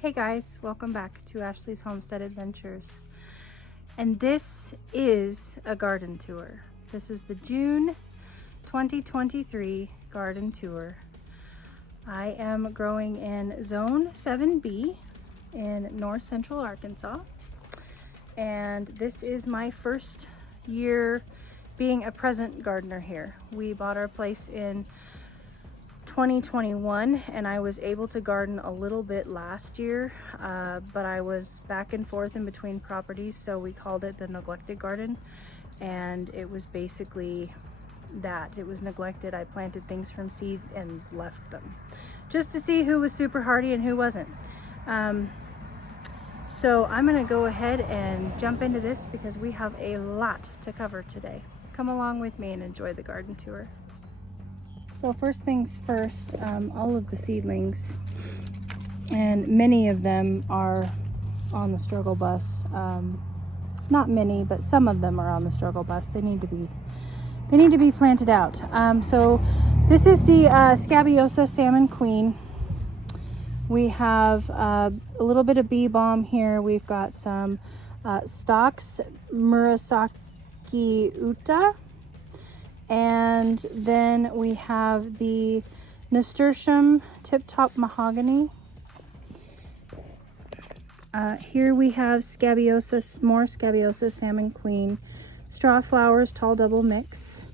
Hey guys, welcome back to Ashley's Homestead Adventures. And this is a garden tour. This is the June 2023 garden tour. I am growing in Zone 7B in north central Arkansas. And this is my first year being a present gardener here. We bought our place in 2021 and I was able to garden a little bit last year, but I was back and forth in between properties, so we called it the neglected garden. And it was basically that. It was neglected. I planted things from seed and left them just to see who was super hardy and who wasn't. So I'm gonna go ahead and jump into this because we have a lot to cover today. Come along with me and enjoy the garden tour. So first things first, all of the seedlings, and many of them are on the struggle bus. Not many, but some of them are on the struggle bus. They need to be planted out. So this is the Scabiosa Salmon Queen. We have a little bit of bee balm here. We've got some stalks Murasaki Uta. And then we have the Nasturtium Tip Top Mahogany. Here we have Scabiosa, more Scabiosa Salmon Queen. Straw Flowers Tall Double Mix.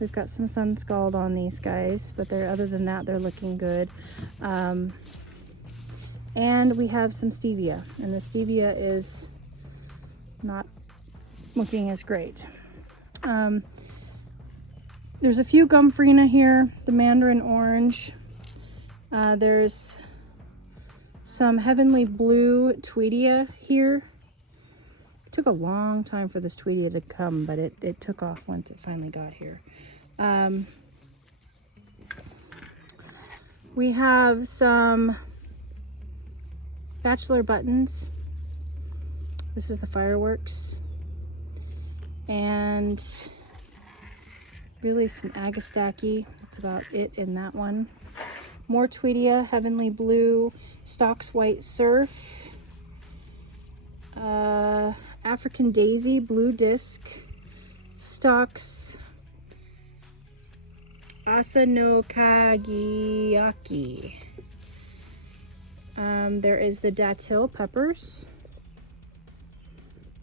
We've got some sun scald on these guys, but other than that, they're looking good. And we have some Stevia, and the Stevia is not looking as great. There's a few Gumfrina here, the Mandarin Orange. There's some Heavenly Blue Tweedia here. It took a long time for this Tweedia to come, but it took off once it finally got here. We have some Bachelor Buttons. This is the Fireworks. And really some Agastaki. That's about it in that one. More Tweedia, Heavenly Blue, Stocks White Surf, African Daisy, Blue Disc, Stocks Asa no Kagiaki. There is the Datil Peppers.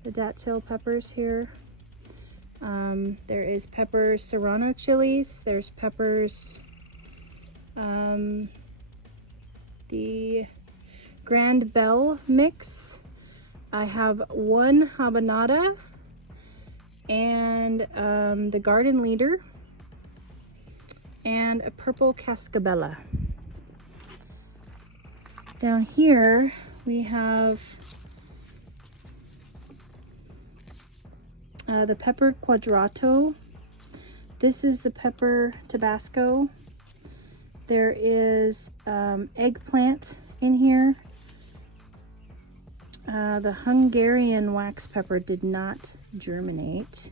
The Datil Peppers here. There is Pepper Serrano chilies. There's peppers, the Grand Bell mix. I have one habanada and the Garden Leader and a purple Cascabella. Down here we have the Pepper Quadrato. This is the Pepper Tabasco. There is eggplant in here. The Hungarian wax pepper did not germinate.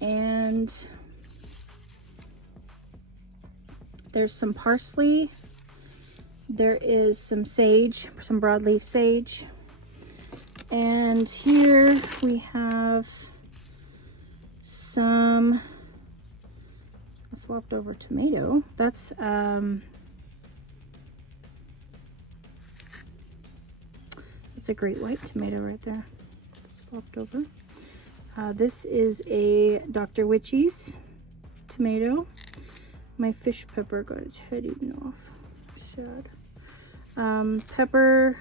And there's some parsley. There is some sage, some broadleaf sage. And here we have some, I flopped over tomato. That's it's a great white tomato right there. It's flopped over. This is a Dr. Witchy's tomato. My fish pepper got its head eaten off. Sad. Pepper.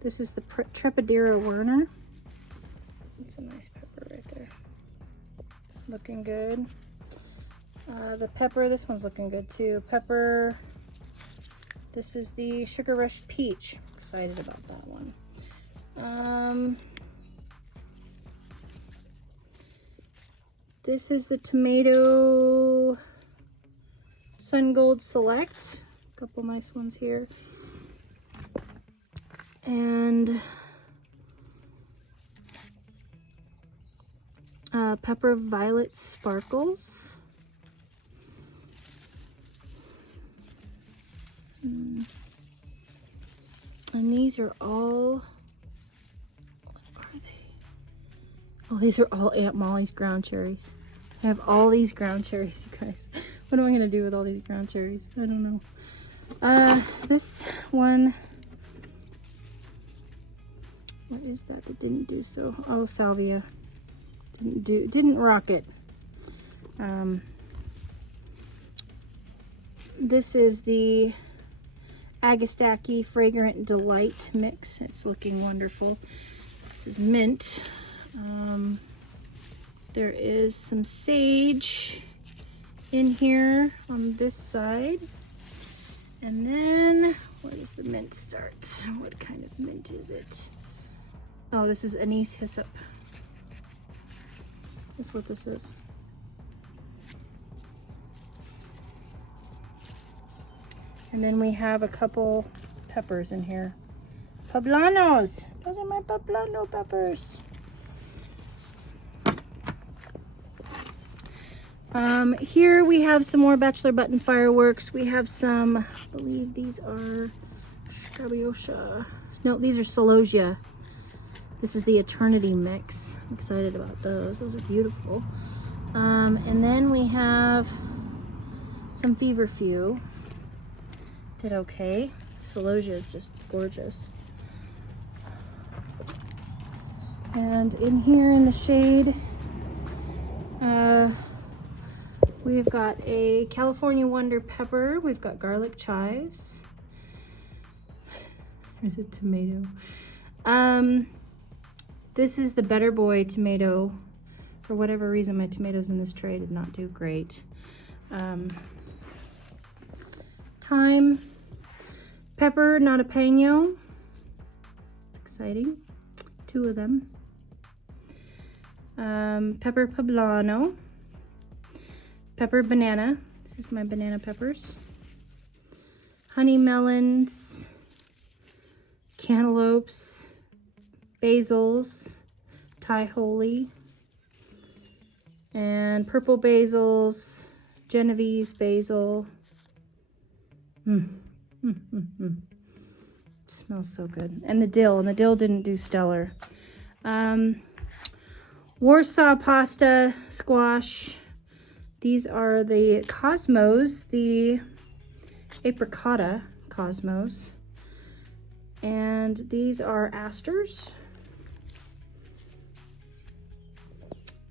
This is the Trepidera Werner. It's a nice pepper right there. Looking good. The pepper, this one's looking good too. Pepper, this is the Sugar Rush Peach. Excited about that one. This is the Tomato Sun Gold Select. A couple nice ones here. And Pepper Violet Sparkles. And these are all, what are they? Oh, these are all Aunt Molly's ground cherries. I have all these ground cherries, you guys. What am I gonna do with all these ground cherries? I don't know. This one, what is that that didn't do so? Oh, salvia. Didn't rock it. This is the Agastaki Fragrant Delight mix. It's looking wonderful. This is mint. There is some sage in here on this side. And then, where does the mint start? What kind of mint is it? Oh, this is anise hyssop. That's what this is. And then we have a couple peppers in here. Poblanos! Those are my poblano peppers. Here we have some more bachelor button fireworks. We have some, I believe these are Strabiosa. No, these are Celosia. This is the Eternity mix. I'm excited about those. Those are beautiful. And then we have some Feverfew. Did okay. Celosia is just gorgeous. And in here in the shade, we've got a California Wonder Pepper. We've got garlic chives. There's a tomato. This is the Better Boy tomato. For whatever reason, my tomatoes in this tray did not do great. Thyme, pepper, not a peno. Exciting. 2 of them. Pepper poblano. Pepper banana. This is my banana peppers. Honey melons. Cantaloupes. Basils. Thai holy. And purple basils. Genovese basil. Smells so good. And the dill didn't do stellar. Warsaw pasta, squash. These are the Cosmos, the apricota Cosmos. And these are asters.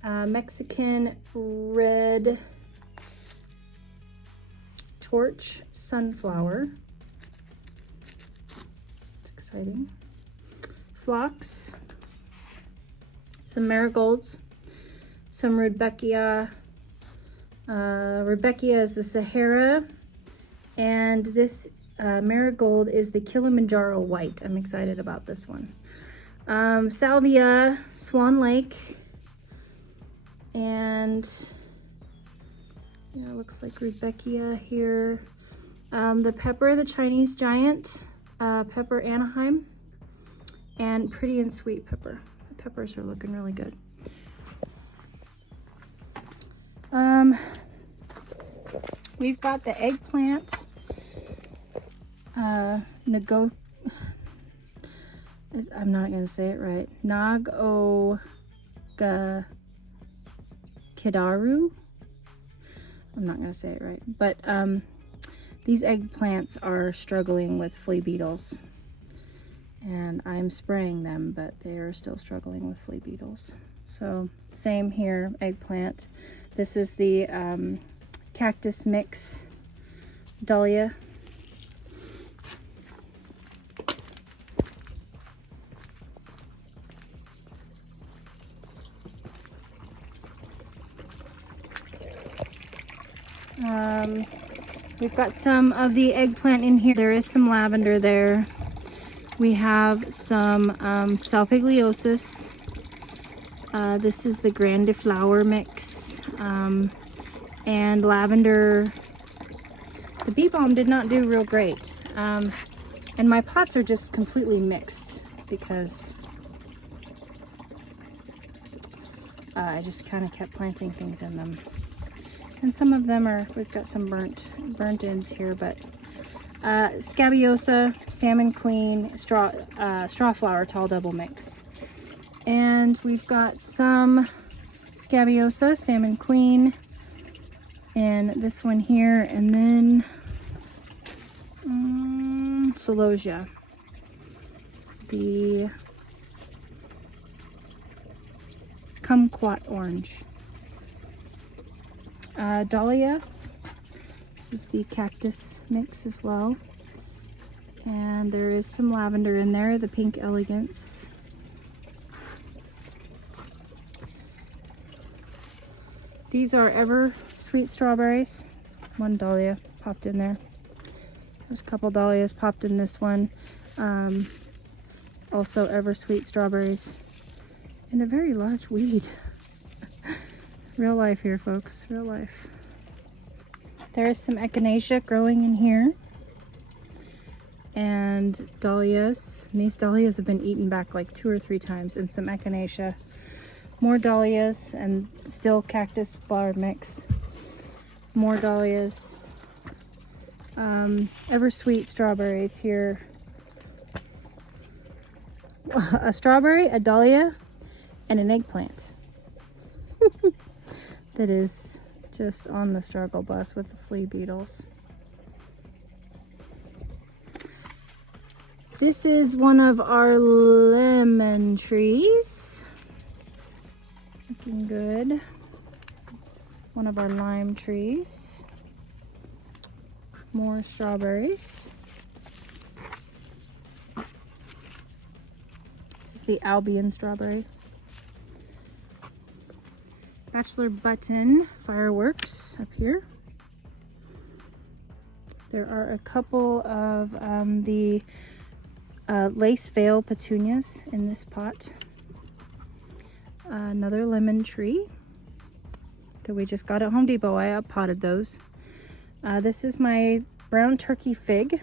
Mexican red torch sunflower. It's exciting. Phlox. Some marigolds. Some rudbeckia. Rudbeckia is the Sahara. And this marigold is the Kilimanjaro white. I'm excited about this one. Salvia, Swan Lake. And yeah, it looks like Rudbeckia here. The pepper, the Chinese giant, pepper Anaheim, and pretty and sweet pepper. The peppers are looking really good. We've got the eggplant, I'm not gonna say it right. Nagoga Kidaru. I'm not gonna say it right, but these eggplants are struggling with flea beetles, and I'm spraying them, but they are still struggling with flea beetles. So same here, eggplant. This is the cactus mix dahlia. We've got some of the eggplant in here. There is some lavender there. We have some salpigliosis. This is the Grande Flower mix. And lavender. The bee balm did not do real great. And my pots are just completely mixed because I just kind of kept planting things in them. And some of them are, we've got some burnt ends here, but Scabiosa, Salmon Queen, straw flower tall double mix. And we've got some Scabiosa, Salmon Queen, and this one here, and then Celosia, the kumquat orange. Dahlia, this is the cactus mix as well, and there is some lavender in there, the pink elegance. These are ever sweet strawberries. One dahlia popped in there. There's a couple dahlias popped in this one. Also ever sweet strawberries. And a very large weed. Real life here, folks, real life. There is some echinacea growing in here. And dahlias. And these dahlias have been eaten back like 2 or 3 times, and some echinacea. More dahlias and still cactus flower mix. More dahlias. Ever sweet strawberries here. A strawberry, a dahlia, and an eggplant. That is just on the struggle bus with the flea beetles. This is one of our lemon trees. Looking good. One of our lime trees. More strawberries. This is the Albion strawberry. Bachelor button fireworks up here. There are a couple of the lace veil petunias in this pot. Another lemon tree that we just got at Home Depot. I up-potted those. This is my brown turkey fig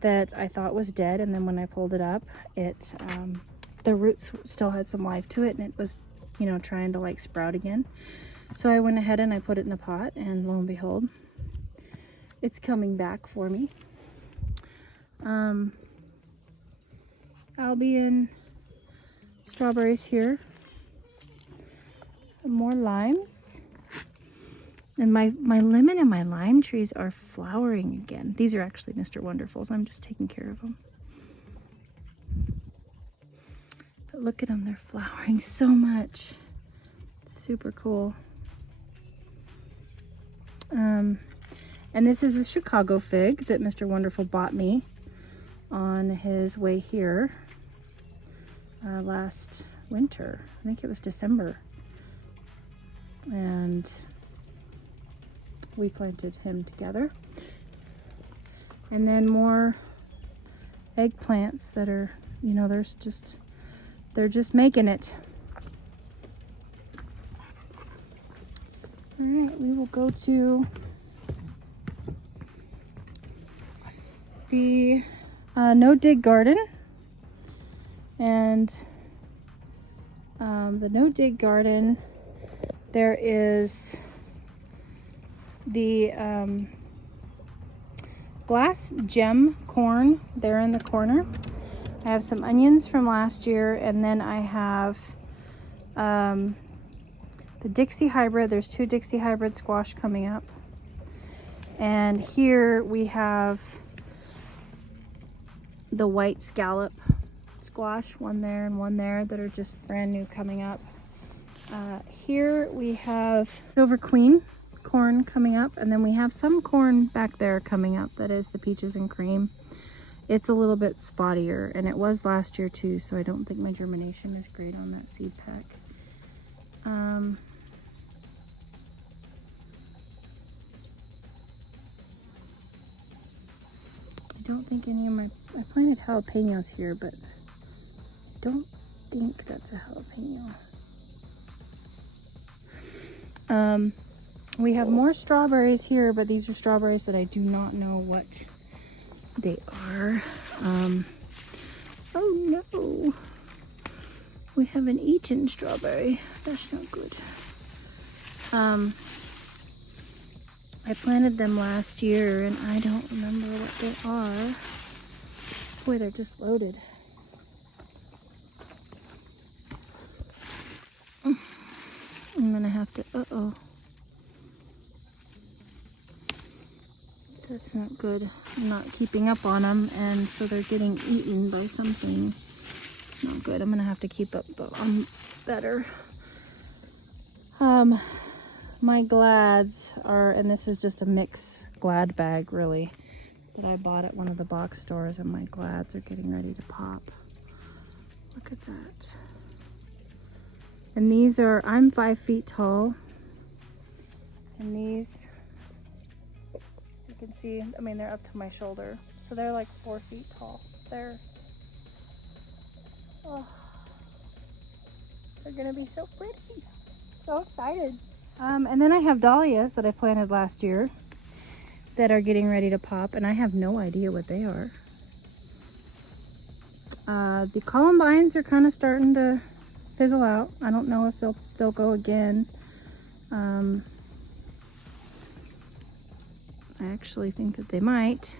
that I thought was dead, and then when I pulled it up, it the roots still had some life to it, and it was, you know, trying to like sprout again. So I went ahead and I put it in a pot, and lo and behold, it's coming back for me. Albion strawberries here. More limes. And my lemon and my lime trees are flowering again. These are actually Mr. Wonderfuls. I'm just taking care of them. But look at them, they're flowering so much. It's super cool. And this is a Chicago fig that Mr. Wonderful bought me on his way here last winter. I think it was December. And we planted him together. And then more eggplants that are, you know, they're just making it. All right, we will go to the no-dig garden. And the no-dig garden, there is the glass gem corn there in the corner. I have some onions from last year, and then I have the Dixie hybrid. There's 2 Dixie hybrid squash coming up. And here we have the white scallop squash, one there and one there, that are just brand new coming up. Here we have Silver Queen corn coming up, and then we have some corn back there coming up that is the peaches and cream. It's a little bit spottier, and it was last year too, so I don't think my germination is great on that seed pack. I don't think any of I planted jalapenos here, but I don't think that's a jalapeno. We have more strawberries here, but these are strawberries that I do not know what they are. Oh no, we have an eaten strawberry. That's not good. I I planted them last year and I don't remember what they are. Boy, they're just loaded. I'm gonna have to, uh-oh. That's not good. I'm not keeping up on them, and so they're getting eaten by something. It's not good. I'm gonna have to keep up on better. My glads are, and this is just a mix glad bag really, that I bought at one of the box stores, and my glads are getting ready to pop. Look at that. And these are, I'm 5 feet tall, and these, you can see, I mean, they're up to my shoulder, so they're like 4 feet tall. They're gonna be so pretty. So excited. And then I have dahlias that I planted last year that are getting ready to pop, and I have no idea what they are. The columbines are kind of starting to fizzle out. I don't know if they'll go again. I actually think that they might.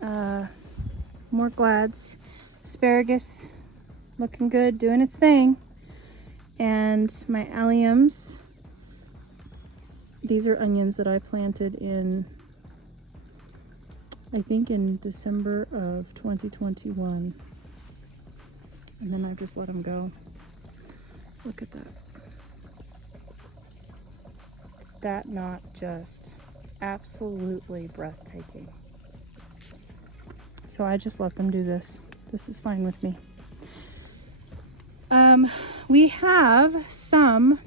More glads. Asparagus looking good, doing its thing. And my alliums, these are onions that I planted in, I think in December of 2021. And then I just let them go. Look at that. That not just absolutely breathtaking. So I just let them do this. This is fine with me. We have some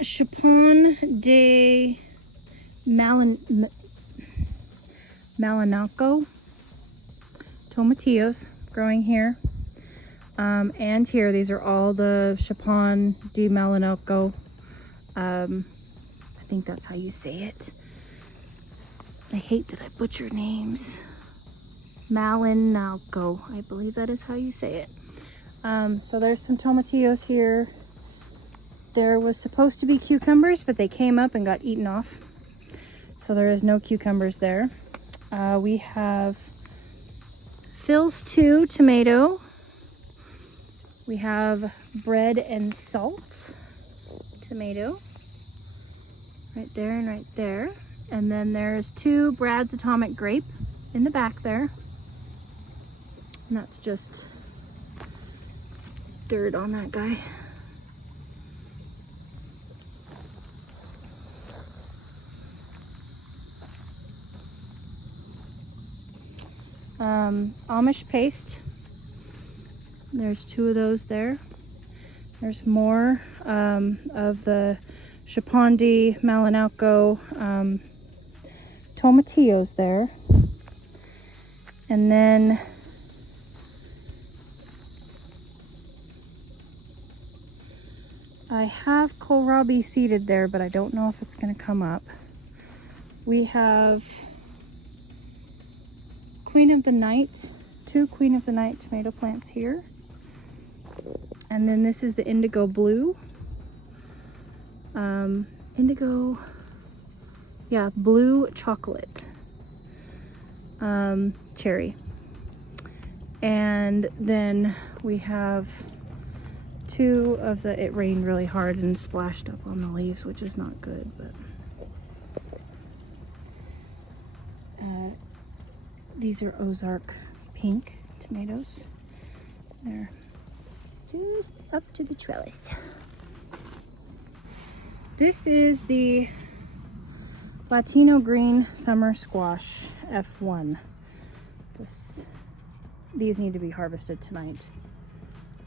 Chapon de Malinalco tomatillos growing here. And here, these are all the Chapon de Malinalco. I think that's how you say it. I hate that I butcher names. Malinalco, I believe that is how you say it. So there's some tomatillos here. There was supposed to be cucumbers, but they came up and got eaten off. So there is no cucumbers there. We have Phil's 2 tomato. We have bread and salt tomato. Right there and right there. And then there's 2 Brad's Atomic Grape in the back there. And that's just dirt on that guy. Amish paste. There's 2 of those there. There's more of the Chapon de Malinalco tomatillos there. And then I have kohlrabi seeded there, but I don't know if it's going to come up. We have Queen of the Night, 2 Queen of the Night tomato plants here. And then this is the indigo blue. Blue chocolate cherry. And then we have 2 of the, it rained really hard and splashed up on the leaves, which is not good, but these are Ozark pink tomatoes. They're just up to the trellis. This is the Latino green summer squash F1. These need to be harvested tonight.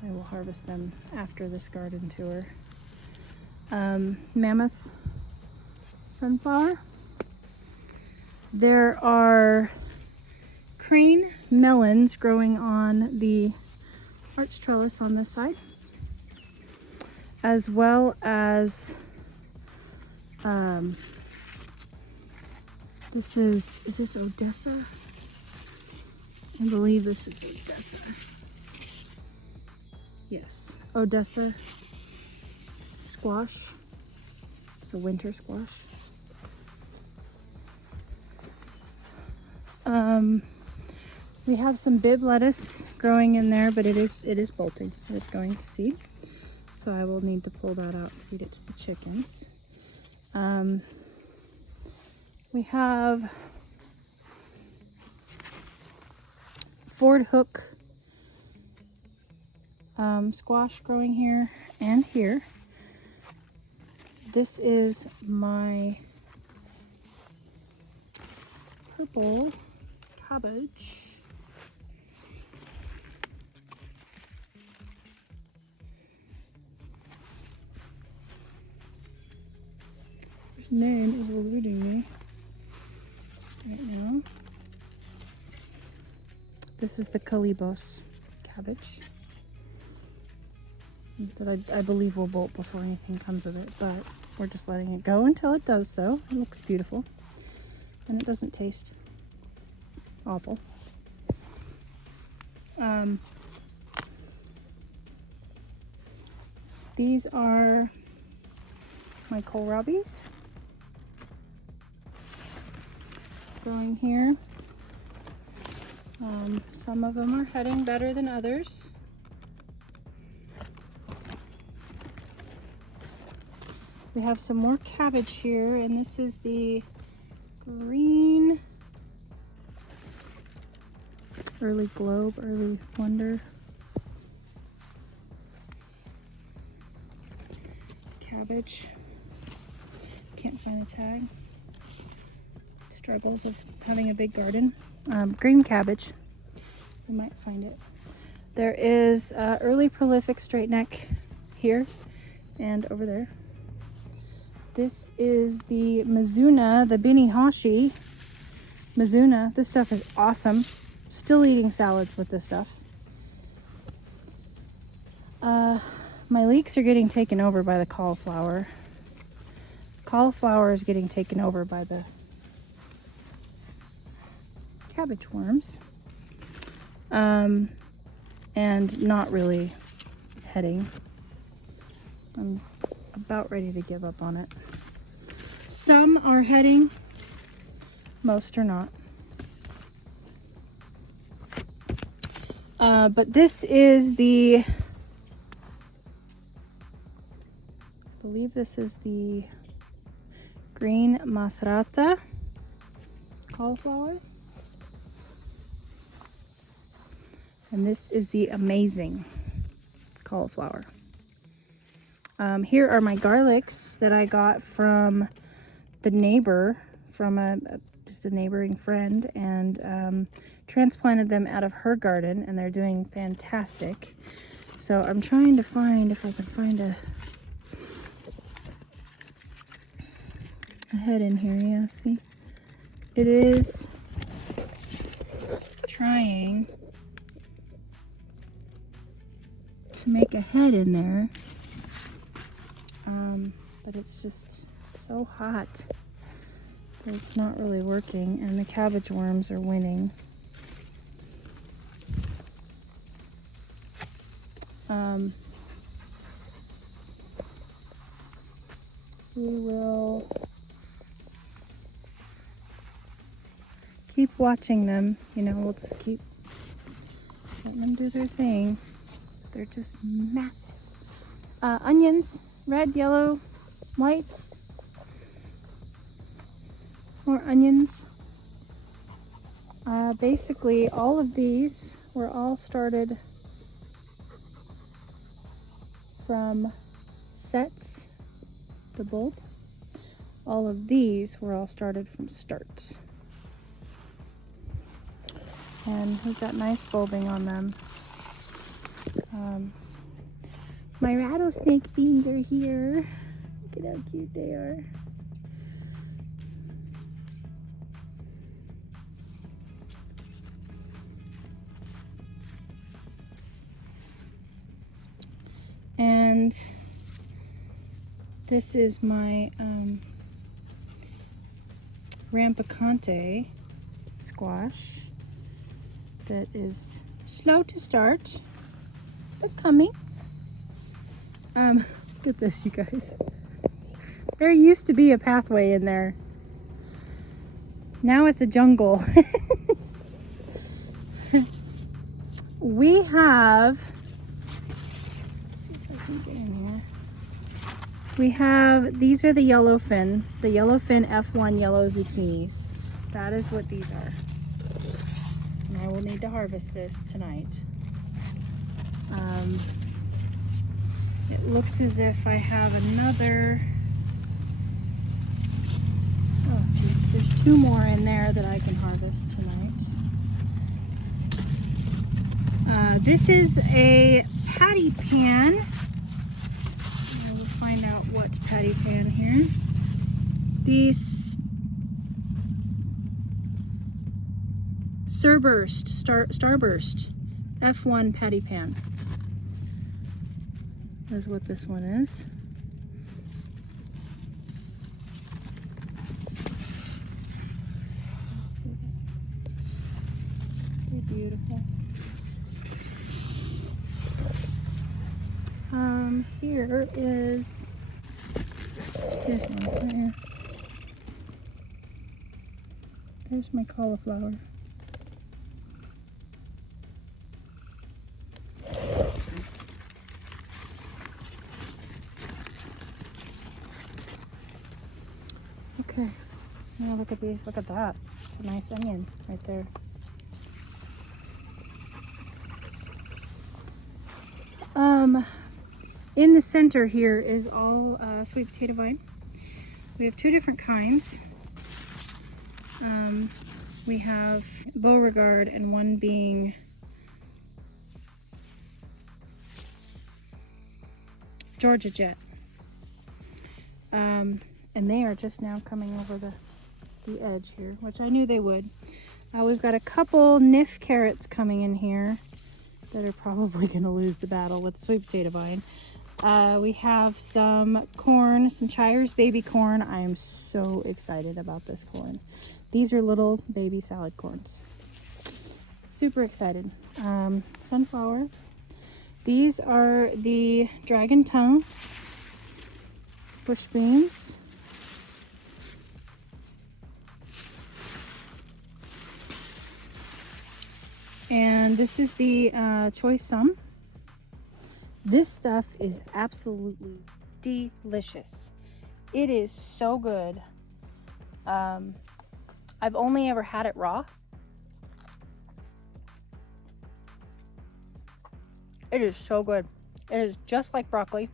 I will harvest them after this garden tour. Mammoth sunflower. There are crane melons growing on the arch trellis on this side, as well as is this Odessa? I believe this is Odessa. Yes, Odessa squash. It's a winter squash. We have some bib lettuce growing in there, but it is bolting. It is going to seed. So I will need to pull that out and feed it to the chickens. We have Ford Hook squash growing here and here. This is my purple cabbage. His name is eluding me right now. This is the Calibos cabbage that I believe will bolt before anything comes of it, but we're just letting it go until it does so. It looks beautiful and it doesn't taste awful. These are my kohlrabis growing here. Some of them are heading better than others. We have some more cabbage here, and this is the green early globe, early wonder cabbage. Can't find a tag. Struggles of having a big garden. Green cabbage. You might find it. There is early prolific straight neck here and over there. This is the Mizuna, the Binihashi Mizuna. This stuff is awesome. Still eating salads with this stuff. My leeks are getting taken over by the cauliflower. Cauliflower is getting taken over by the cabbage worms. And not really heading. I'm about ready to give up on it. Some are heading, most are not. But this is the, I believe this is the green masrata cauliflower. And this is the amazing cauliflower. Here are my garlics that I got from the neighbor, from just a neighboring friend, and transplanted them out of her garden, and they're doing fantastic. So I'm trying to find, if I can find a head in here. Yeah, see? It is trying to make a head in there. But it's just so hot that it's not really working, and the cabbage worms are winning. We will keep watching them, you know, we'll just keep letting them do their thing. They're just massive. Onions, red, yellow, white. More onions. Basically, all of these were all started from sets, the bulb. All of these were all started from starts. And we've got nice bulbing on them. My rattlesnake beans are here. Look at how cute they are. And this is my rampicante squash that is slow to start, but coming. Look at this, you guys. There used to be a pathway in there. Now it's a jungle. We have, let's see if I can get in here. We have, these are the yellowfin F1 yellow zucchinis. That is what these are. And I will need to harvest this tonight. It looks as if I have another, oh geez, there's 2 more in there that I can harvest tonight. This is a patty pan. I will find out what's patty pan here. These Starburst F1 patty pan is what this one is. They're beautiful. Here is, here's one here. There's my cauliflower. Okay, now look at these, look at that. It's a nice onion right there. In the center here is all sweet potato vine. We have 2 different kinds. We have Beauregard and one being Georgia Jet. And they are just now coming over the edge here, which I knew they would. We've got a couple Nif carrots coming in here that are probably going to lose the battle with the sweet potato vine. We have some corn, some Chire's baby corn. I am so excited about this corn. These are little baby salad corns. Super excited. Sunflower. These are the dragon tongue bush beans. And this is the choice sum. This stuff is absolutely delicious. It is so good. I've only ever had it raw. It is so good. It is just like broccoli.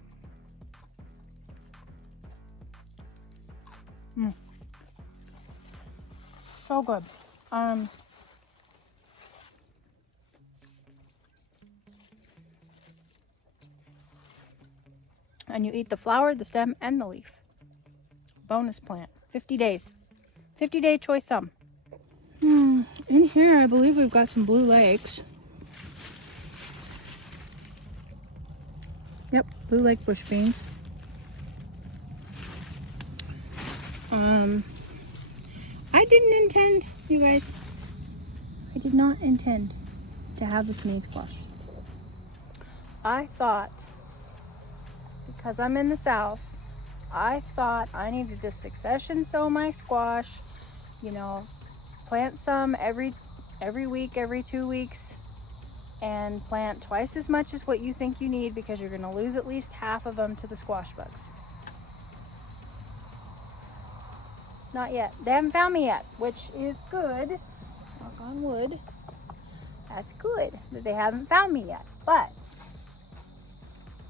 So good. And you eat the flower, the stem, and the leaf. Bonus plant. 50 days. 50-day choice sum. In here, I believe we've got some blue lakes. Yep, blue lake bush beans. I didn't intend, you guys. I did not intend to have this mini squash. I thought, because I'm in the south, I thought I needed to succession sow my squash, you know, plant some every week, every 2 weeks, and plant twice as much as what you think you need, because you're going to lose at least half of them to the squash bugs. Not yet. They haven't found me yet, which is good. Knock on wood. That's good that they haven't found me yet. But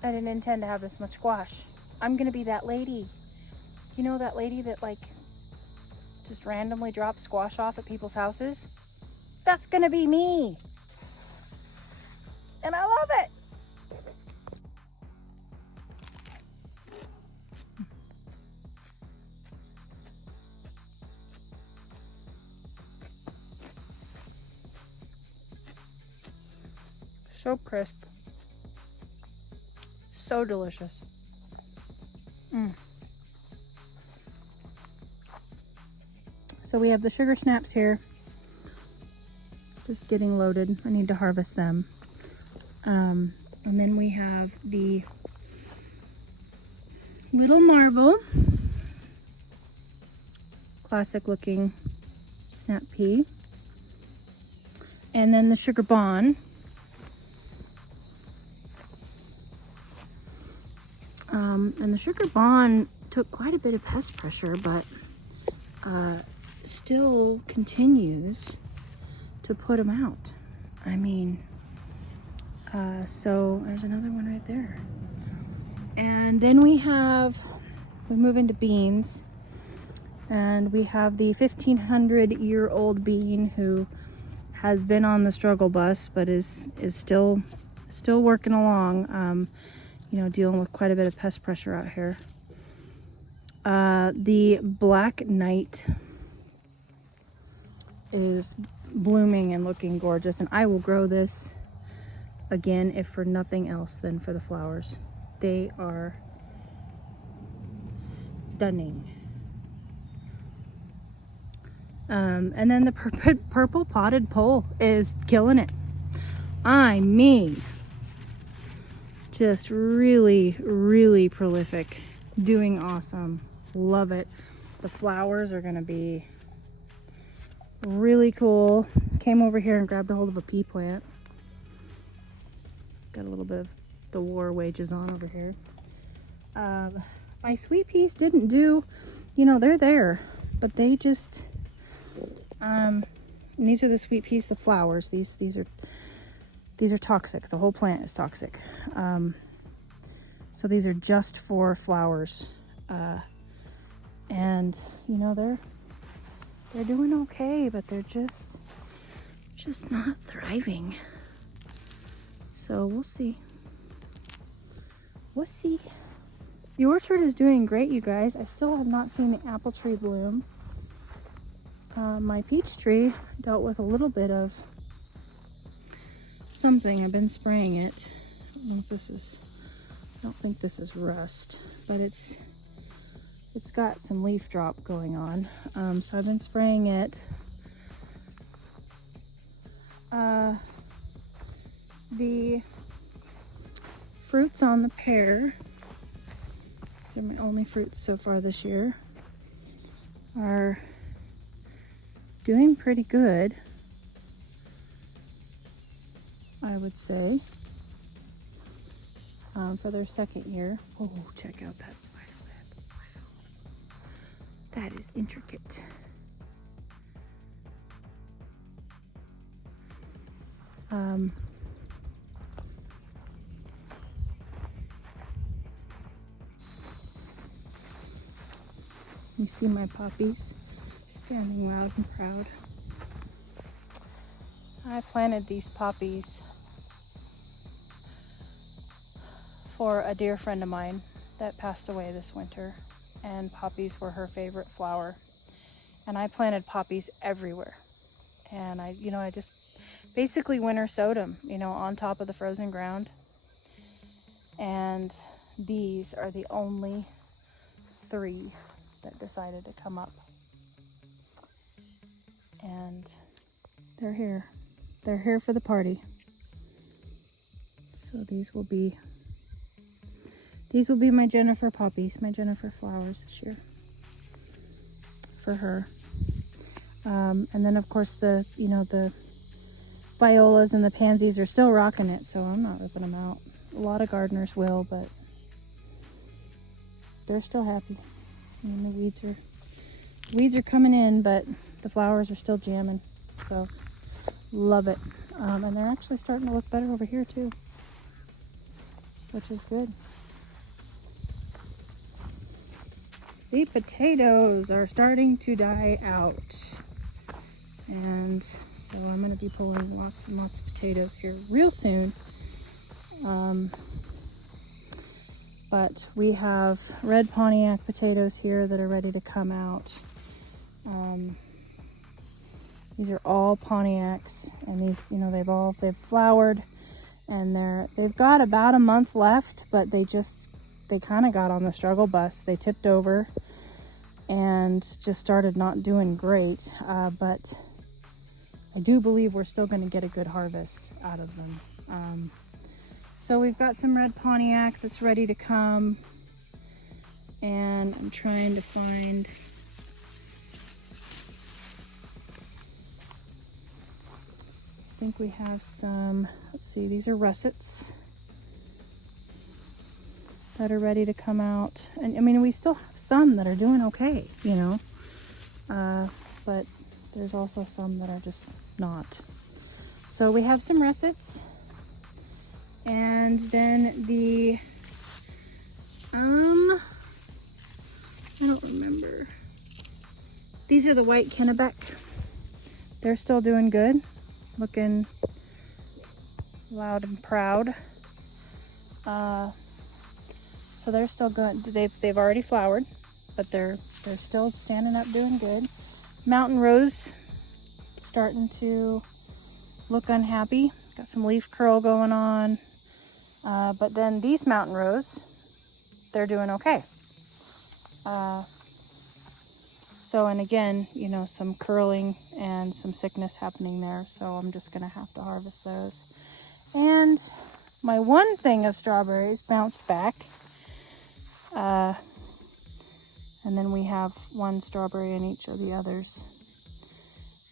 I didn't intend to have this much squash. I'm gonna be that lady. You know that lady that like just randomly drops squash off at people's houses? That's gonna be me. And I love it. So crisp. So delicious. So we have the sugar snaps here. Just getting loaded. I need to harvest them. And then we have the Little Marvel, classic looking snap pea, and then the sugar bon. And the sugar bon took quite a bit of pest pressure, but still continues to put them out. I mean, so there's another one right there. And then we move into beans, and we have the 1,500-year-old bean who has been on the struggle bus, but is still working along. You know, dealing with quite a bit of pest pressure out here. The Black Knight is blooming and looking gorgeous, and I will grow this again, if for nothing else than for the flowers. They are stunning. And then the purple potted pole is killing it. I mean, just really, really prolific, doing awesome. Love it. The flowers are gonna be really cool. Came over here and grabbed a hold of a pea plant. Got a little bit of the war wages on over here. My sweet peas didn't do, you know, they're there, but they just, and these are the sweet peas, the flowers. These are toxic. The whole plant is toxic. So these are just for flowers. And you know, they're doing okay, but they're just not thriving. So we'll see. We'll see. The orchard is doing great, you guys. I still have not seen the apple tree bloom. My peach tree dealt with a little bit of something. I've been spraying it. I don't know if this is, I don't think this is rust, but it's got some leaf drop going on. So I've been spraying it. The fruits on the pear, these are my only fruits so far this year, are doing pretty good, I would say, for their second year. Oh, check out that spider web. Wow. That is intricate. You see my poppies standing loud and proud. I planted these poppies for a dear friend of mine that passed away this winter, and poppies were her favorite flower. And I planted poppies everywhere. And I just basically winter sowed them, on top of the frozen ground. And these are the only 3 that decided to come up. And they're here. They're here for the party. So these will be my Jennifer poppies, my Jennifer flowers this year for her. And then of course the violas and the pansies are still rocking it, so I'm not ripping them out. A lot of gardeners will, but they're still happy. And the weeds are coming in, but the flowers are still jamming. So love it. And they're actually starting to look better over here too, which is good. The potatoes are starting to die out. And so I'm going to be pulling lots and lots of potatoes here real soon. But we have red Pontiac potatoes here that are ready to come out. These are all Pontiacs, and these, they've flowered, and they've got about a month left, but they kind of got on the struggle bus. They tipped over and just started not doing great. But I do believe we're still going to get a good harvest out of them. So we've got some red Pontiac that's ready to come. and I'm trying to find, I think we have some, let's see, these are russets that are ready to come out. And I mean, we still have some that are doing okay, you know, but there's also some that are just not. So we have some russets, and then the, I don't remember. These are the white Kennebec. They're still doing good, looking loud and proud. So they're still good. They've already flowered, but they're still standing up, doing good. Mountain rose starting to look unhappy. Got some leaf curl going on. But then these mountain rose, they're doing okay. So, and again, you know, some curling and some sickness happening there. So I'm just gonna have to harvest those. And my one thing of strawberries bounced back. And then we have one strawberry in each of the others.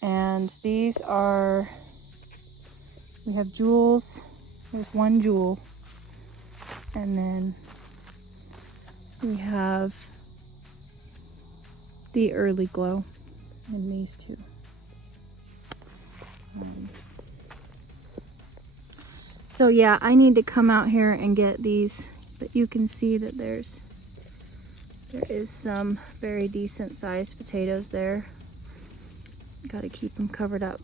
And these are, we have jewels. There's one jewel. And then we have the early glow in these two. So yeah, I need to come out here and get these, but you can see that there is some very decent sized potatoes there. Got to keep them covered up.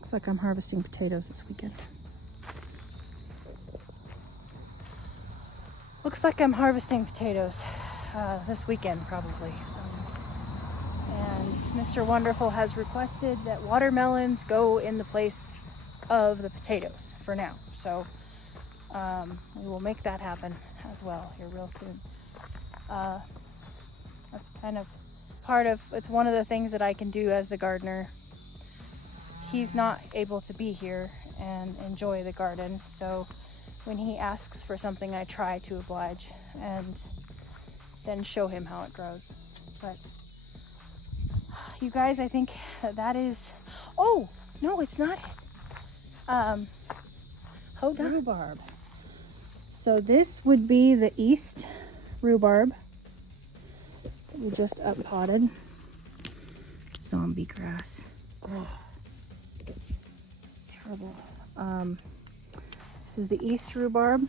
Looks like I'm harvesting potatoes this weekend. Looks like I'm harvesting potatoes this weekend, probably. And Mr. Wonderful has requested that watermelons go in the place of the potatoes for now. So we will make that happen as well here real soon. That's kind of it's one of the things that I can do as the gardener. He's not able to be here and enjoy the garden, so when he asks for something, I try to oblige and then show him how it grows. But you guys, I think that is, oh, no, it's not. Hold on. Rhubarb. So this would be the east rhubarb that we just up-potted. Zombie grass. Oh, terrible. This is the east rhubarb.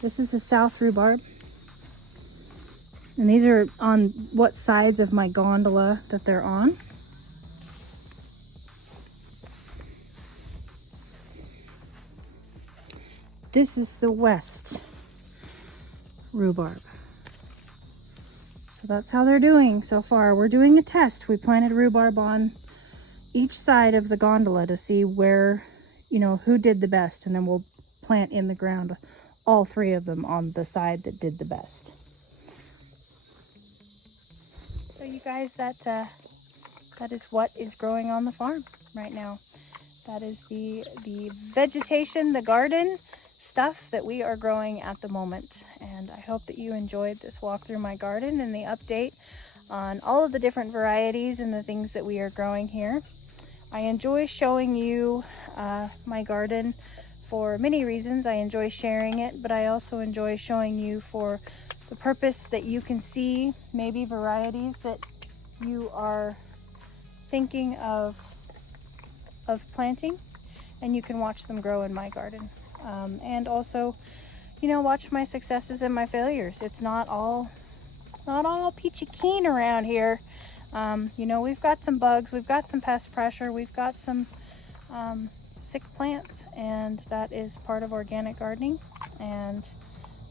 This is the south rhubarb. And these are on what sides of my gondola that they're on. This is the west rhubarb. So that's how they're doing so far. We're doing a test. We planted rhubarb on each side of the gondola to see where, you know, who did the best, and then we'll plant in the ground all three of them on the side that did the best. So you guys, that is what is growing on the farm right now. That is the vegetation, the garden stuff that we are growing at the moment. And I hope that you enjoyed this walk through my garden and the update on all of the different varieties and the things that we are growing here. I enjoy showing you my garden for many reasons. I enjoy sharing it, but I also enjoy showing you for the purpose that you can see maybe varieties that you are thinking of planting, and you can watch them grow in my garden. And also, you know, watch my successes and my failures. It's not all peachy keen around here. You know, we've got some bugs, we've got some pest pressure, we've got some sick plants, and that is part of organic gardening. And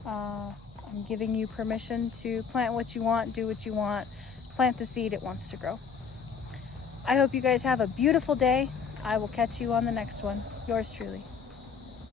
I'm giving you permission to plant what you want, do what you want, plant the seed it wants to grow. I hope you guys have a beautiful day. I will catch you on the next one. Yours truly.